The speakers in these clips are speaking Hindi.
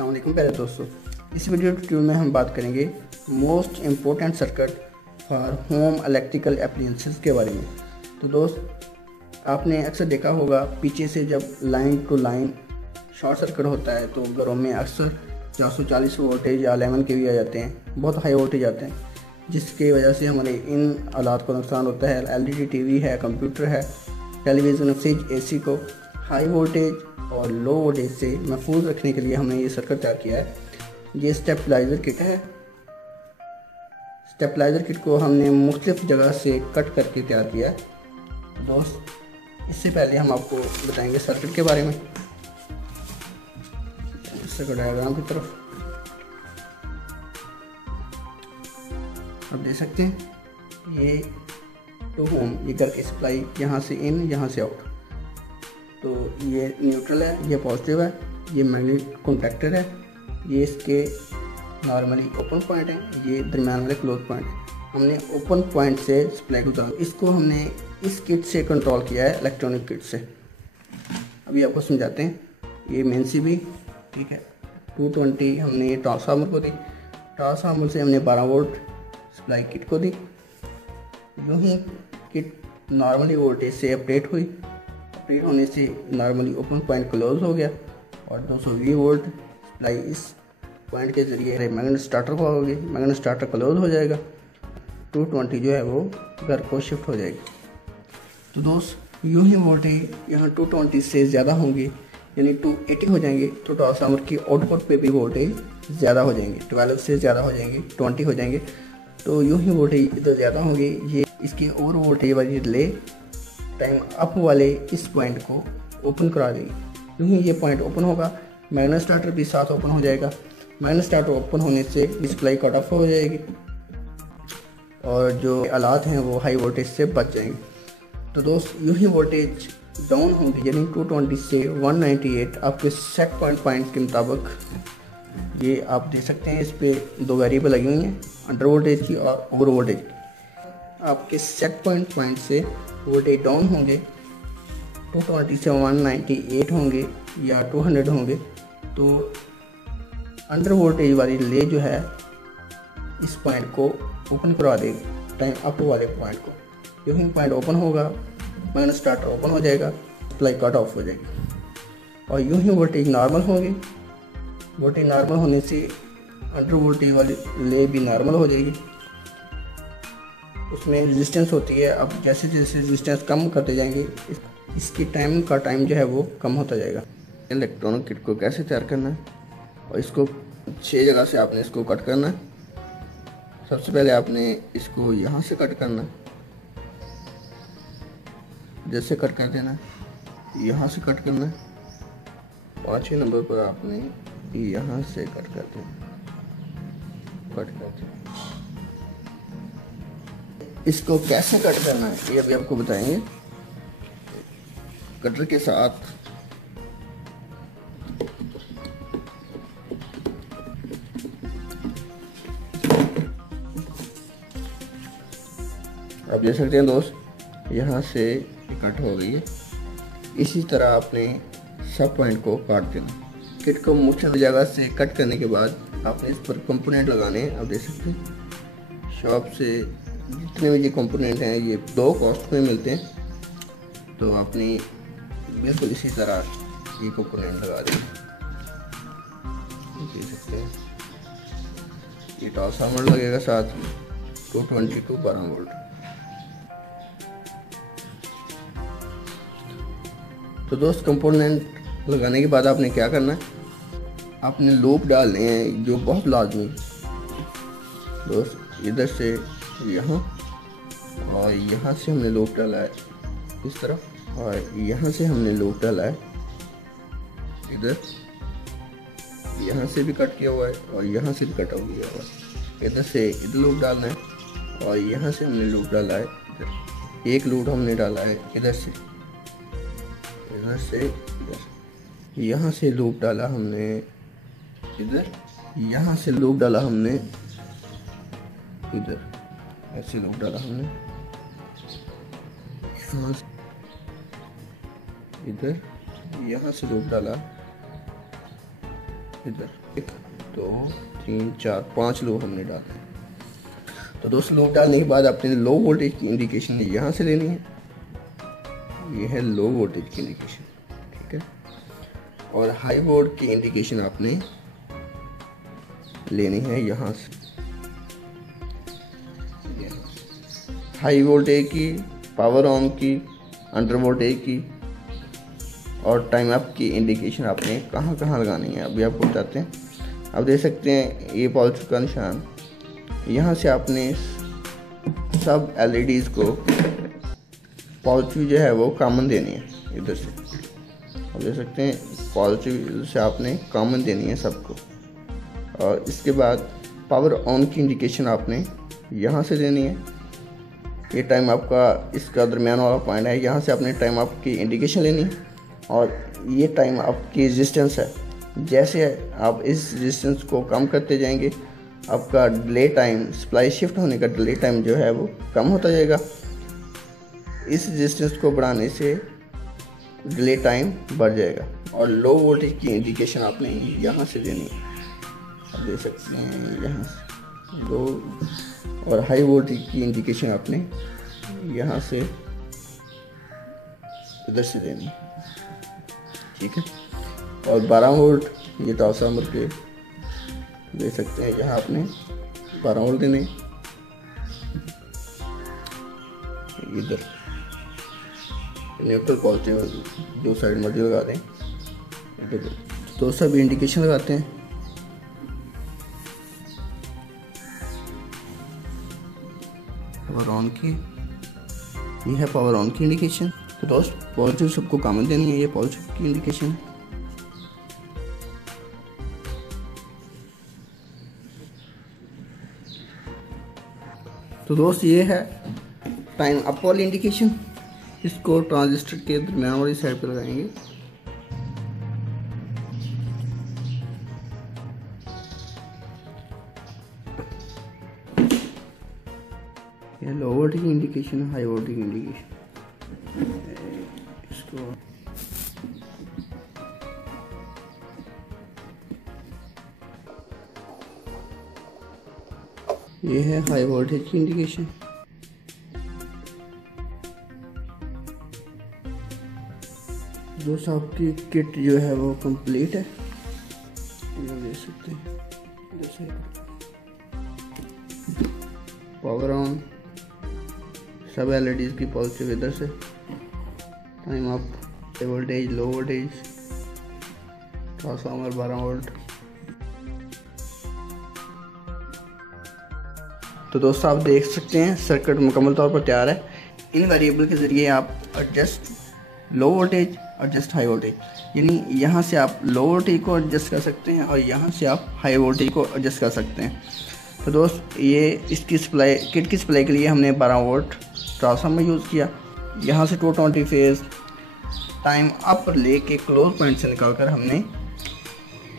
अस्सलाम वालेकुम प्यारे दोस्तों। इस वीडियो ट्यूटोरियल में हम बात करेंगे most important circuit for home electrical appliances के बारे में। तो दोस्त, आपने अक्सर देखा होगा पीछे से जब line to line short circuit होता है तो घरों में अक्सर 440 वोल्टेज या 11 के भी आ जाते हैं, बहुत हाई वोल्टेज आते हैं, जिसकी वजह से हमारे इन आलात को नुकसान होता है। एलईडी टीवी है, कंप्यूटर है, टेलीविज़न, फ्रिज, एसी को हाई वोल्टेज और लो वोल्टेज से महफूज रखने के लिए हमने ये सर्किट तैयार किया है। ये स्टेबलाइज़र किट है। स्टेबलाइज़र किट को हमने मुख्तलिफ जगह से कट करके तैयार किया है। दोस्त, इससे पहले हम आपको बताएंगे सर्किट के बारे में। सर्किट डायग्राम की तरफ आप देख सकते हैं, ये टू होम, ये घर की सप्लाई यहाँ से इन, यहाँ से आउट। तो ये न्यूट्रल है, ये पॉजिटिव है, ये मैग्नेट कॉन्टैक्टर है, ये इसके नॉर्मली ओपन पॉइंट है, ये दरम्यान वाले क्लोज पॉइंट है। हमने ओपन पॉइंट से सप्लाई को डाला, इसको हमने इस किट से कंट्रोल किया है, इलेक्ट्रॉनिक किट से। अभी आपको समझाते हैं। ये मेन सी बी, ठीक है, 220 हमने ये ट्रांसफार्मर को दी, ट्रांसफार्मर से हमने 12 वोल्ट सप्लाई किट को दी। यूँ ही किट नॉर्मली वोल्टेज से अपडेट हुई, अपडेट होने से नॉर्मली ओपन पॉइंट क्लोज हो गया और 220 वोल्ट सप्लाई इस पॉइंट के ज़रिए मैग्नेट स्टार्टर को होगी, मैग्नेट स्टार्टर क्लोज हो जाएगा, 220 जो है वो घर को शिफ्ट हो जाएगी। तो दोस्त, यूँ ही वोल्टेज यहाँ 220 से ज़्यादा होंगे, यानी 280 हो जाएंगे, तो ट्रांसफार्मर की आउटपुट पे भी वोल्टेज ज़्यादा हो जाएंगे, 12 से ज़्यादा हो जाएंगे, 20 हो जाएंगे। तो यूँ ही वोल्टेज इधर ज़्यादा होंगे, ये इसके ओवर वोल्टेज वाली रिले टाइम अप वाले इस पॉइंट को ओपन करा देगी। यूँ ही ये पॉइंट ओपन होगा, मैग्नेट स्टार्टर भी साथ ओपन हो जाएगा। मैग्नेट स्टार्टर ओपन होने से डिस्प्ले कट ऑफ हो जाएगी और जो आलात हैं वो हाई वोल्टेज से बच जाएंगे। तो दोस्त, यूँ ही वोल्टेज डाउन होंगी, यानी 220 से 198 आपके सेट पॉइंट के मुताबिक। ये आप देख सकते हैं, इस पे दो वेरिएबल लगी हुई हैं, अंडर वोल्टेज की और ओवर वोल्टेज की। आपके सेट पॉइंट से वोल्टेज डाउन होंगे, 220 से 198 होंगे या 200 होंगे, तो अंडर वोल्टेज वाली रिले जो है इस पॉइंट को ओपन करवा देगी टाइम अप वाले पॉइंट को। यूँ पॉइंट ओपन होगा, मैग्नेट स्टार्टर ओपन हो जाएगा, सप्लाई कट ऑफ हो जाएगी और यूँ ही वोल्टेज नॉर्मल होंगे। वोल्टेज नॉर्मल होने से अंडर वोल्टेज वाली रिले भी नॉर्मल हो जाएगी। उसमें रेजिस्टेंस होती है, अब जैसे जैसे रेजिस्टेंस कम करते जाएंगे इसकी टाइम जो है वो कम होता जाएगा। इलेक्ट्रॉनिक किट को कैसे तैयार करना है और इसको 6 जगह से आपने इसको कट करना है। सबसे पहले आपने इसको यहाँ से कट करना है, जैसे कट कर देना है, यहाँ से कट करना है, 5वें नंबर पर आपने यहाँ से कट कर देना, कट कर देना। इसको कैसे कट करना है ये अभी आपको बताएंगे। कटर के साथ आप देख सकते हैं दोस्त, यहाँ से कट हो गई है। इसी तरह आपने सब पॉइंट को काट देना। किट को मुख्य जगह से कट करने के बाद आपने इस पर कंपोनेंट लगाने हैं। आप देख सकते हैं, शॉप से जितने भी ये कंपोनेंट हैं ये 2 कॉस्ट में मिलते हैं। तो आपने बिल्कुल इसी तरह ये कंपोनेंट लगा दें। देख सकते हैं, ये ट्रांसफार्मर लगेगा साथ, 220 to 12 वोल्ट। तो दोस्त, कंपोनेंट लगाने के बाद आपने क्या करना है, आपने लूप डालने हैं जो बहुत लाजमी दोस्त। इधर से यहाँ और यहाँ से हमने लूप डाला है इस तरफ, और यहाँ से हमने लूप डाला है इधर, यहाँ से भी कट किया हुआ है और यहाँ से भी कट किया हुआ है। इधर से इधर लूप डालना है और यहाँ से हमने लूप डाला है इधर। एक लूप हमने डाला है इधर से, इधर से इधर, यहाँ से लूप डाला हमने इधर, यहाँ से लूप डाला हमने इधर, ऐसे लूप डाला हमने यहाँ से इधर, यहाँ से लूप डाला इधर। 1 2 3 4 5 लूप हमने डाले। तो दोस्तों लूप डालने के बाद आपने लो वोल्टेज की इंडिकेशन यहाँ से लेनी है, ये है लो वोल्टेज की इंडिकेशन, ठीक है। और हाई वोल्ट की इंडिकेशन आपने लेनी है यहाँ से, हाई वोल्टेज की, पावर ऑन की, अंडर वोल्टेज की और टाइम अप की इंडिकेशन आपने कहाँ कहाँ लगानी है अभी आपको बताते हैं। आप देख सकते हैं ये पॉजिटिव का निशान, यहाँ से आपने सब एलईडीज को पॉजिटिव जो है वो कॉमन देनी है इधर से। आप देख सकते हैं पॉजिटिव से आपने कॉमन देनी है सबको। और इसके बाद पावर ऑन की इंडिकेशन आपने यहाँ से देनी है, ये टाइम आपका इसका दरमियान वाला पॉइंट है, यहाँ से आपने टाइम अप की इंडिकेशन लेनी है। और ये टाइम अप की रेजिस्टेंस है, जैसे आप इस रेजिस्टेंस को कम करते जाएंगे आपका डिले टाइम, सप्लाई शिफ्ट होने का डिले टाइम जो है वो कम होता जाएगा। इस रेजिस्टेंस को बढ़ाने से डिले टाइम बढ़ जाएगा। और लो वोल्टेज की इंडिकेशन आपने यहाँ से देनी है, आप देख सकते हैं यहाँ से लो। और हाई वोल्टेज की इंडिकेशन आपने यहाँ से इधर से देनी है, ठीक है। और 12 वोल्ट ये ट्रांसफार्मर के दे सकते हैं, यहाँ आपने 12 वोल्ट देने इधर, न्यूट्रल पॉजिटिव जो साइड मर्जी लगा दें। तो सब इंडिकेशन लगाते हैं। पावर ऑन की, ये है पावर ऑन की इंडिकेशन। तो दोस्त पॉजिटिव सबको कॉमन देनी है, ये पॉजिटिव की इंडिकेशन। तो दोस्त ये है टाइम अप वाली इंडिकेशन, इसको ट्रांजिस्टर के दरमियान वाली साइड पर लगाएंगे। ये लो वोल्टेज की इंडिकेशन है, हाई वोल्टेज की इंडिकेशन। इसको ये है हाई वोल्टेज की इंडिकेशन। दोस्तों आपकी किट जो है वो कंप्लीट है, देख सकते हैं। पावर ऑन, सब एलईडीज की पॉजिटिव इधर से, time up, high voltage, low voltage, transformer 12 volt. तो दोस्तों आप देख सकते हैं सर्किट मुकम्मल तौर पर तैयार है। इन वेरिएबल के ज़रिए आप adjust low voltage, adjust high voltage, यानी यहाँ से आप लो वोल्टेज को एडजस्ट कर सकते हैं और यहाँ से आप हाई वोल्टेज को एडजस्ट कर सकते हैं। तो दोस्त ये इसकी सप्लाई, किट की सप्लाई के लिए हमने 12 वोल्ट ट्रांसफार्मर यूज़ किया। यहाँ से 220 फेज टाइम अप लेके क्लोज पॉइंट से निकालकर हमने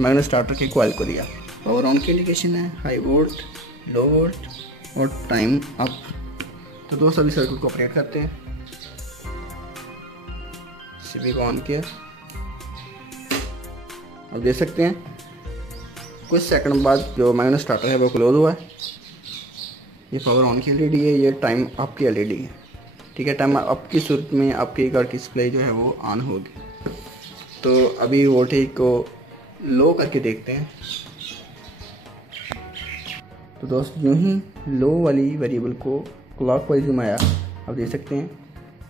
मैग्नेट स्टार्टर के कॉइल को दिया। पावर ऑन की इंडिकेशन है, हाई वोल्ट, लो वोल्ट और टाइम अप। तो दोस्त अभी सर्किट को ऑपरेट करते हैं। सीबी को ऑन किया, अब देख सकते हैं कुछ सेकंड बाद जो मैग्नेट स्टार्टर है वो क्लोज हुआ है। ये पावर ऑन की एलईडी है, ये टाइम अप की एलईडी है, ठीक है। टाइम अप की सूरत में आपके घर की सप्लाई जो है वो ऑन होगी। तो अभी वोल्टेज को लो करके देखते हैं। तो दोस्त यूं ही लो वाली वेरिएबल को क्लॉकवाइज घुमाया, आप देख सकते हैं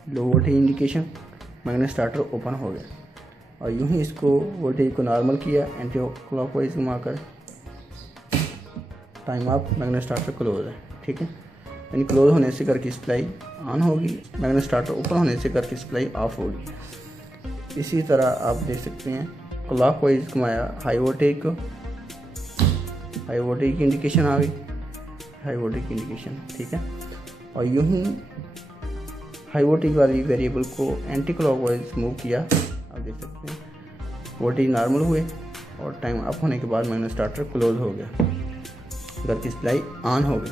low voltage indication, magnet starter open हो गया। और यूं ही इसको वोल्टेज को नॉर्मल किया, एंटी क्लॉकवाइज घुमाकर, time up, magnet starter close है, ठीक है। यानी क्लोज होने से घर की सप्लाई ऑन होगी, मैग्नेट स्टार्टर ओपन होने से घर की सप्लाई ऑफ होगी। इसी तरह आप देख सकते हैं क्लॉकवाइज घुमाया, हाई वोल्टेज को, हाई वोल्टेज की इंडिकेशन आ गई, हाई वोल्टेज की इंडिकेशन, ठीक है। और यूं ही हाई वोल्टेज वाली वेरिएबल को एंटी क्लॉकवाइज मूव किया, आप देख सकते हैं वोल्टेज नॉर्मल हुए और टाइम अप होने के बाद मैग्नेट स्टार्टर क्लोज हो गया, घर की सप्लाई ऑन हो गई।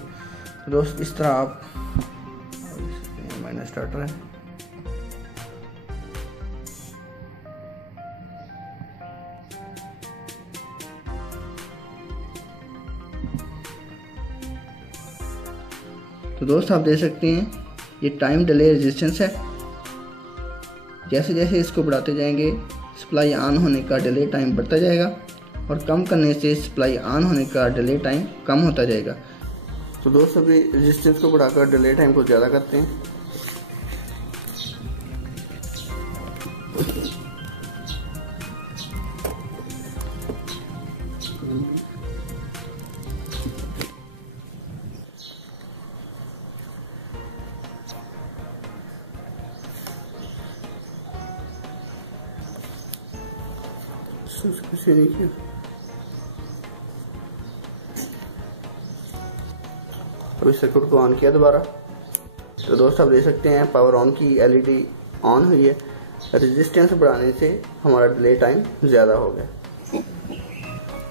तो दोस्त इस तरह आप देख सकते हैं मैग्नेट स्टार्टर है। तो दोस्त आप देख सकते हैं ये टाइम डिले रेजिस्टेंस है। जैसे जैसे इसको बढ़ाते जाएंगे सप्लाई ऑन होने का डिले टाइम बढ़ता जाएगा और कम करने से सप्लाई ऑन होने का डिले टाइम कम होता जाएगा। तो दोस्त अभी रेजिस्टेंस को बढ़ाकर डिले टाइम को ज़्यादा करते हैं। अभी सर्किट को ऑन किया दोबारा। तो दोस्त आप देख सकते हैं पावर ऑन की एलईडी ऑन हुई है। रेजिस्टेंस बढ़ाने से हमारा डिले टाइम ज़्यादा हो गया।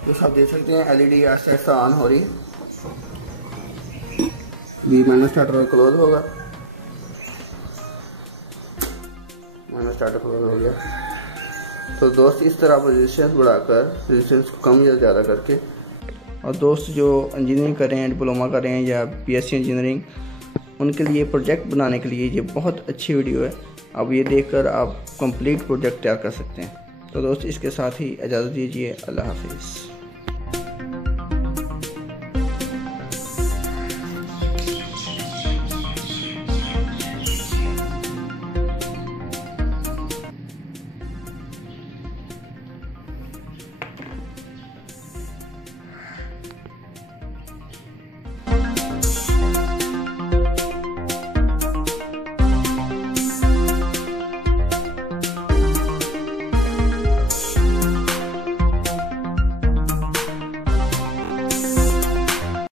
दोस्त आप देख सकते हैं एलईडी आहिस्ता आहिस्ता ऑन हो रही है। मैनुअल स्टार्टर क्लोज होगा। मैनुअल स्टार्टर क्लोज हो गया। तो दोस्त इस तरह आप रेजिस्टेंस बढ़ाकर रेजिस्टेंस को कम या ज़्यादा करके, और दोस्त जो इंजीनियरिंग कर रहे हैं, डिप्लोमा कर रहे हैं या बीएससी इंजीनियरिंग, उनके लिए प्रोजेक्ट बनाने के लिए ये बहुत अच्छी वीडियो है। अब ये देखकर आप कंप्लीट प्रोजेक्ट तैयार कर सकते हैं। तो दोस्त इसके साथ ही इजाज़त दीजिए। अल्लाह हाफिज़।